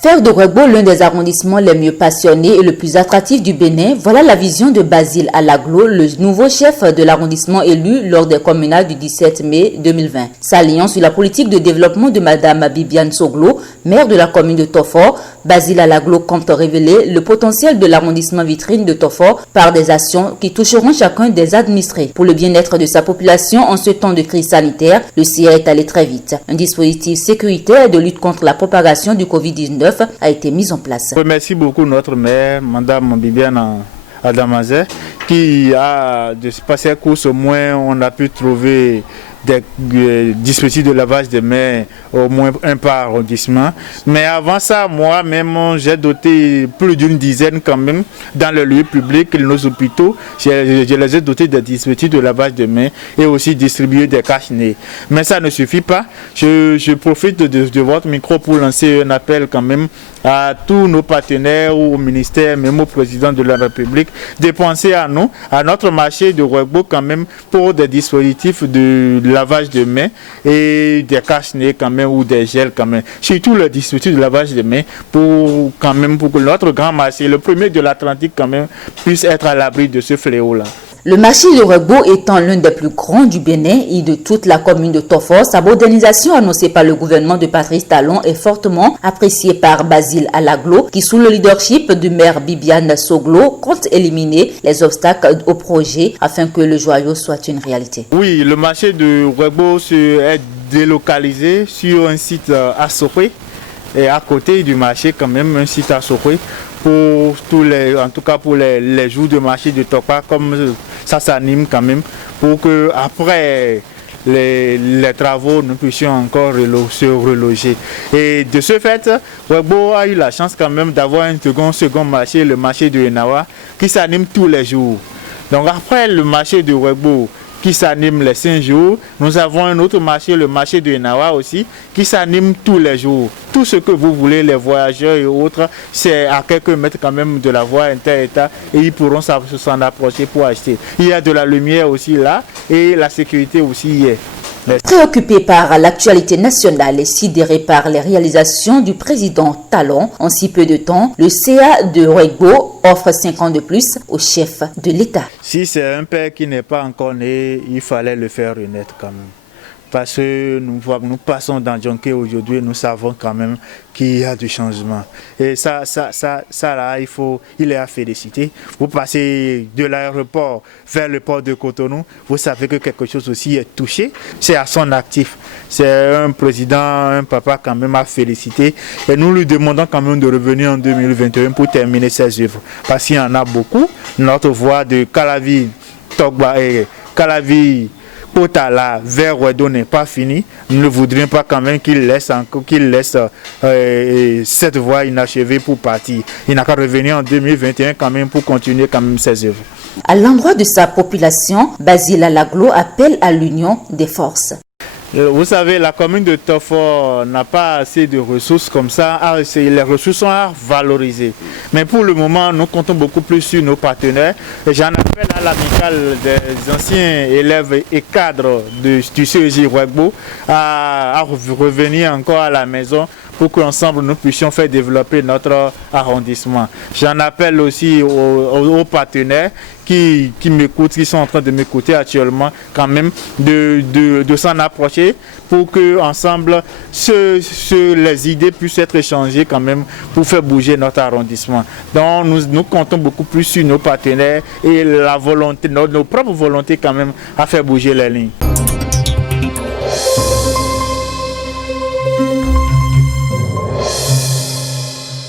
Faire de Ouéghbo l'un des arrondissements les mieux passionnés et le plus attractif du Bénin, voilà la vision de Basile Alaglo, le nouveau chef de l'arrondissement élu lors des communales du 17 mai 2020. S'alliant sur la politique de développement de Madame Bibiane Soglo, maire de la commune de Tofor, Basile Alaglo compte révéler le potentiel de l'arrondissement vitrine de Tofor par des actions qui toucheront chacun des administrés. Pour le bien-être de sa population en ce temps de crise sanitaire, le CIA est allé très vite. Un dispositif sécuritaire de lutte contre la propagation du Covid-19 a été mis en place. Je remercie beaucoup notre maire, Madame Bibiane Adamazé, qui a, de passer course au moins, on a pu trouver des dispositifs de lavage de mains, au moins un par arrondissement. Mais avant ça, moi-même, j'ai doté plus d'une dizaine quand même dans les lieux publics, nos hôpitaux. Je les ai dotés des dispositifs de lavage de mains et aussi distribué des cache-nez. Mais ça ne suffit pas. Je profite de votre micro pour lancer un appel quand même à tous nos partenaires ou au ministère, même au président de la République, de penser à nous, à notre marché de Ouéghbo quand même pour des dispositifs de lavage de mains et des cache-nez quand même ou des gels quand même. Surtout le dispositif de lavage de mains pour que notre grand marché, le premier de l'Atlantique quand même, puisse être à l'abri de ce fléau-là. Le marché de Ouéghbo étant l'un des plus grands du Bénin et de toute la commune de Tofor, sa modernisation annoncée par le gouvernement de Patrice Talon est fortement appréciée par Basile Alaglo, qui sous le leadership du maire Bibiane Soglo compte éliminer les obstacles au projet afin que le joyau soit une réalité. Oui, le marché de Ouéghbo est délocalisé sur un site à Sokwe et à côté du marché quand même un site à Sokwe pour tous les, en tout cas pour les jours de marché de Topa, comme ça s'anime quand même, pour que après les travaux nous puissions encore se reloger. Et de ce fait, Ouéghbo a eu la chance quand même d'avoir un second marché, le marché de Enawa, qui s'anime tous les jours. Donc après le marché de Ouéghbo qui s'anime les 5 jours, nous avons un autre marché, le marché de Enawa aussi, qui s'anime tous les jours. Tout ce que vous voulez, les voyageurs et autres, c'est à quelques mètres quand même de la voie inter-État et ils pourront s'en approcher pour acheter. Il y a de la lumière aussi là et la sécurité aussi y est. Préoccupé par l'actualité nationale et sidéré par les réalisations du président Talon en si peu de temps, le CA de Ouéghbo offre 5 ans de plus au chef de l'État. Si c'est un père qui n'est pas encore né, il fallait le faire renaître quand même. Parce que nous passons dans Djonké aujourd'hui, nous savons quand même qu'il y a du changement. Et ça là, il est à féliciter. Vous passez de l'aéroport vers le port de Cotonou, vous savez que quelque chose aussi est touché. C'est à son actif. C'est un président, un papa quand même à féliciter. Et nous lui demandons quand même de revenir en 2021 pour terminer ses œuvres. Parce qu'il y en a beaucoup. Notre voie de Calavi, Togba et Calavi, Potala vers Ouédo n'est pas fini. Nous ne voudrions pas quand même qu'il laisse cette voie inachevée pour partir. Il n'a qu'à revenir en 2021 quand même pour continuer quand même ses œuvres. À l'endroit de sa population, Basile Alaglo appelle à l'union des forces. Vous savez, la commune de Tofor n'a pas assez de ressources comme ça. Les ressources sont à valoriser. Mais pour le moment, nous comptons beaucoup plus sur nos partenaires. J'en appelle à l'amicale des anciens élèves et cadres du CEJ Ouéghbo à revenir encore à la maison pour qu'ensemble nous puissions faire développer notre arrondissement. J'en appelle aussi aux partenaires qui m'écoutent, qui sont en train de m'écouter actuellement, quand même, de s'en approcher pour que ensemble les idées puissent être échangées quand même pour faire bouger notre arrondissement. Donc nous comptons beaucoup plus sur nos partenaires et la volonté, nos propres volontés quand même à faire bouger les lignes.